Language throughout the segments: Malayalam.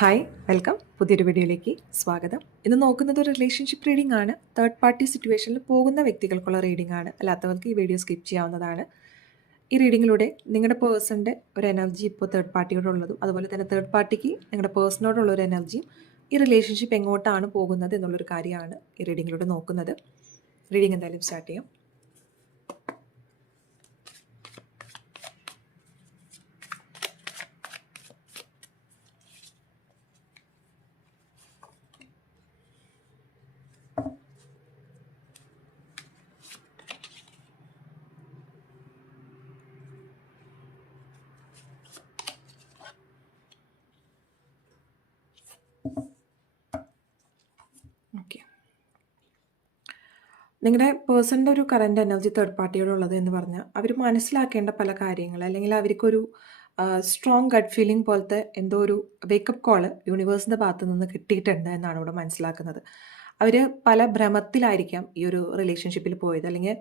ഹായ് വെൽക്കം പുതിയൊരു വീഡിയോയിലേക്ക് സ്വാഗതം. ഇന്ന് നോക്കുന്നത് ഒരു റിലേഷൻഷിപ്പ് റീഡിംഗ് ആണ്. തേർഡ് പാർട്ടി സിറ്റുവേഷനിൽ പോകുന്ന വ്യക്തികൾക്കുള്ള റീഡിംഗ് ആണ്. അല്ലാത്തവർക്ക് ഈ വീഡിയോ സ്കിപ്പ് ചെയ്യാവുന്നതാണ്. ഈ റീഡിങ്ങിലൂടെ നിങ്ങളുടെ പേഴ്സണിൻ്റെ ഒരു എനർജി ഇപ്പോൾ തേർഡ് പാർട്ടിയോടുള്ളതും അതുപോലെ തന്നെ തേർഡ് പാർട്ടിക്ക് നിങ്ങളുടെ പേഴ്സണോടുള്ള ഒരു എനർജിയും ഈ റിലേഷൻഷിപ്പ് എങ്ങോട്ടാണ് പോകുന്നത് എന്നുള്ളൊരു കാര്യമാണ് ഈ റീഡിങ്ങിലൂടെ നോക്കുന്നത്. റീഡിംഗ് എന്തായാലും സ്റ്റാർട്ട് ചെയ്യാം. ഓക്കെ, നിങ്ങളുടെ പേഴ്സണിൻ്റെ ഒരു കറൻറ്റ് എനർജി തേർഡ് പാർട്ടിയോടുള്ളത് എന്ന് പറഞ്ഞാൽ അവർ മനസ്സിലാക്കേണ്ട പല കാര്യങ്ങൾ, അല്ലെങ്കിൽ അവർക്കൊരു സ്ട്രോങ് ഗട്ട് ഫീലിംഗ് പോലത്തെ എന്തോ ഒരു വേക്കപ്പ് കോള് യൂണിവേഴ്സിൻ്റെ ഭാഗത്തു നിന്ന് കിട്ടിയിട്ടുണ്ട് എന്നാണ് ഇവിടെ മനസ്സിലാക്കുന്നത്. അവർ പല ഭ്രമത്തിലായിരിക്കാം ഈ ഒരു റിലേഷൻഷിപ്പിൽ പോയത്, അല്ലെങ്കിൽ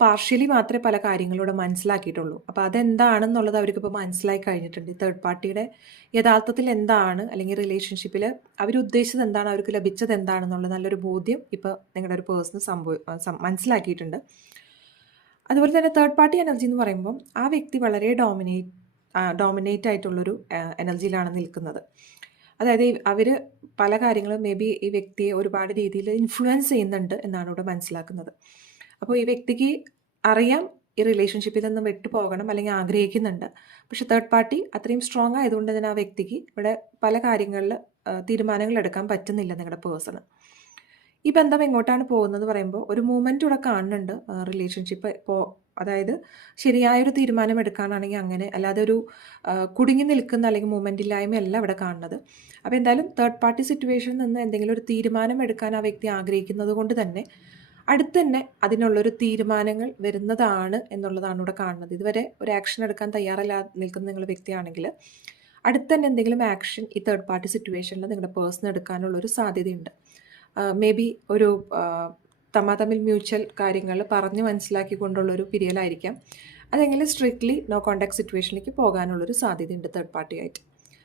പാർഷ്യലി മാത്രമേ പല കാര്യങ്ങളിലൂടെ മനസ്സിലാക്കിയിട്ടുള്ളൂ. അപ്പോൾ അതെന്താണെന്നുള്ളത് അവർക്കിപ്പോൾ മനസ്സിലായി കഴിഞ്ഞിട്ടുണ്ട്. തേർഡ് പാർട്ടിയുടെ യഥാർത്ഥത്തിൽ എന്താണ്, അല്ലെങ്കിൽ റിലേഷൻഷിപ്പിൽ അവരുദ്ദേശിച്ചത് എന്താണ്, അവർക്ക് ലഭിച്ചത് എന്താണെന്നുള്ള നല്ലൊരു ബോധ്യം ഇപ്പോൾ നിങ്ങളുടെ ഒരു പേഴ്സണ് മനസ്സിലാക്കിയിട്ടുണ്ട്. അതുപോലെ തന്നെ തേർഡ് പാർട്ടി എനർജി എന്ന് പറയുമ്പോൾ ആ വ്യക്തി വളരെ ഡോമിനേറ്റ് ആയിട്ടുള്ളൊരു എനർജിയിലാണ് നിൽക്കുന്നത്. അതായത് അവർ പല കാര്യങ്ങളും മേ ബി ഈ വ്യക്തിയെ ഒരുപാട് രീതിയിൽ ഇൻഫ്ലുവൻസ് ചെയ്യുന്നുണ്ട് എന്നാണ് ഇവിടെ മനസ്സിലാക്കുന്നത്. അപ്പോൾ ഈ വ്യക്തിക്ക് അറിയാം ഈ റിലേഷൻഷിപ്പിൽ നിന്ന് വിട്ടുപോകണം, അല്ലെങ്കിൽ ആഗ്രഹിക്കുന്നുണ്ട്. പക്ഷെ തേർഡ് പാർട്ടി അത്രയും സ്ട്രോങ് ആയതുകൊണ്ട് തന്നെ ആ വ്യക്തിക്ക് ഇവിടെ പല കാര്യങ്ങളിൽ തീരുമാനങ്ങൾ എടുക്കാൻ പറ്റുന്നില്ല നിങ്ങളുടെ പേഴ്സണ്. ഈ ബന്ധം എങ്ങോട്ടാണ് പോകുന്നത് പറയുമ്പോൾ ഒരു മൂവ്മെൻറ്റ് ഇവിടെ കാണുന്നുണ്ട് റിലേഷൻഷിപ്പ് ഇപ്പോൾ. അതായത് ശരിയായൊരു തീരുമാനം എടുക്കാനാണെങ്കിൽ അങ്ങനെ, അല്ലാതെ ഒരു കുടുങ്ങി നിൽക്കുന്ന അല്ലെങ്കിൽ മൂവ്മെൻ്റ് ഇല്ലായ്മയല്ല ഇവിടെ കാണുന്നത്. അപ്പോൾ എന്തായാലും തേർഡ് പാർട്ടി സിറ്റുവേഷനിൽ നിന്ന് എന്തെങ്കിലും ഒരു തീരുമാനം എടുക്കാൻ ആ വ്യക്തി ആഗ്രഹിക്കുന്നത് കൊണ്ട് തന്നെ അടുത്ത് തന്നെ അതിനുള്ളൊരു തീരുമാനങ്ങൾ വരുന്നതാണ് എന്നുള്ളതാണ് ഇവിടെ കാണുന്നത്. ഇതുവരെ ഒരു ആക്ഷൻ എടുക്കാൻ തയ്യാറല്ല നിൽക്കുന്ന നിങ്ങൾ വ്യക്തിയാണെങ്കിൽ അടുത്ത് തന്നെ എന്തെങ്കിലും ആക്ഷൻ ഈ തേർഡ് പാർട്ടി സിറ്റുവേഷനിൽ നിങ്ങളുടെ പേഴ്സൺ എടുക്കാനുള്ളൊരു സാധ്യതയുണ്ട്. മേ ബി ഒരു തമ്മിൽ മ്യൂച്വൽ കാര്യങ്ങൾ പറഞ്ഞ് മനസ്സിലാക്കിക്കൊണ്ടുള്ളൊരു പീരിയഡായിരിക്കാം. അതെങ്കിലും സ്ട്രിക്ട്ലി നോ കോൺടാക്ട് സിറ്റുവേഷനിലേക്ക് പോകാനുള്ളൊരു സാധ്യതയുണ്ട് തേർഡ് പാർട്ടിയായിട്ട്.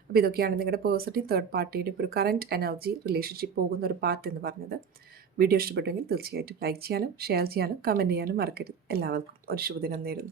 അപ്പോൾ ഇതൊക്കെയാണ് നിങ്ങളുടെ പേഴ്സണി തേർഡ് പാർട്ടിയുടെ ഇപ്പോൾ ഒരു കറൻറ്റ് എനർജി റിലേഷൻഷിപ്പ് പോകുന്ന ഒരു പാർട്ട് എന്ന് പറഞ്ഞത്. വീഡിയോ ഇഷ്ടപ്പെട്ടെങ്കിൽ തീർച്ചയായിട്ടും ലൈക്ക് ചെയ്യാനും ഷെയർ ചെയ്യാനും കമൻറ്റ് ചെയ്യാനും മറക്കരുത്. എല്ലാവർക്കും ഒരു ശുഭദിനം നേരുന്നു.